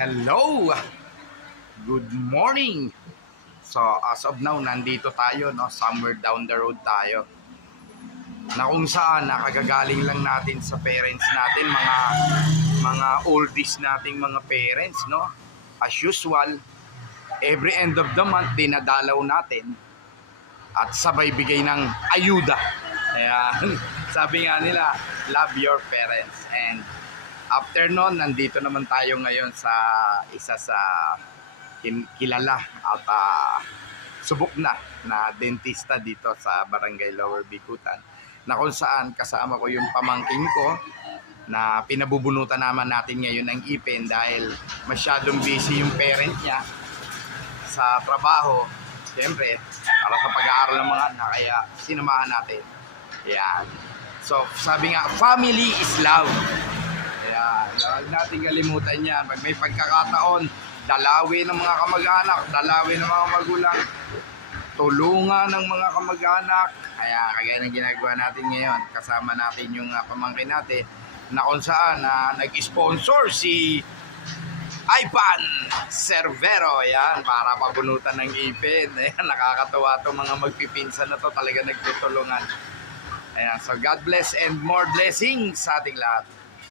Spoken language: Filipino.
Hello! Good morning! So, as of now, nandito tayo, no? Somewhere down the road tayo. Na kung saan, nakagagaling lang natin sa parents natin, mga oldies nating mga parents, no? As usual, every end of the month, dinadalaw natin at sabay bigay ng ayuda. Ayan. Sabi nga nila, love your parents. And after nun, nandito naman tayo ngayon sa isa sa kilala at subok na dentista dito sa Barangay Lower Bicutan, na kung saan kasama ko yung pamangkin ko na pinabubunutan naman natin ngayon ng ipin dahil masyadong busy yung parent niya sa trabaho. Siyempre, para sa pag-aaral ng mga anak, kaya sinamahan natin. Yan. So, sabi nga, family is love. Kaya, huwag natin kalimutan yan. Pag may pagkakataon, dalawin ng mga kamag-anak, dalawin ng mga magulang, tulungan ng mga kamag-anak. Kaya, kagaya ng ginagawa natin ngayon, kasama natin yung pamangkin natin, na kung saan nag-sponsor si Ivan Cervero, yan, para pabunutan ng ipin. Ayan, nakakatawa itong mga magpipinsan na to, talaga nagtutulungan. Ayan, so God bless and more blessings sa ating lahat.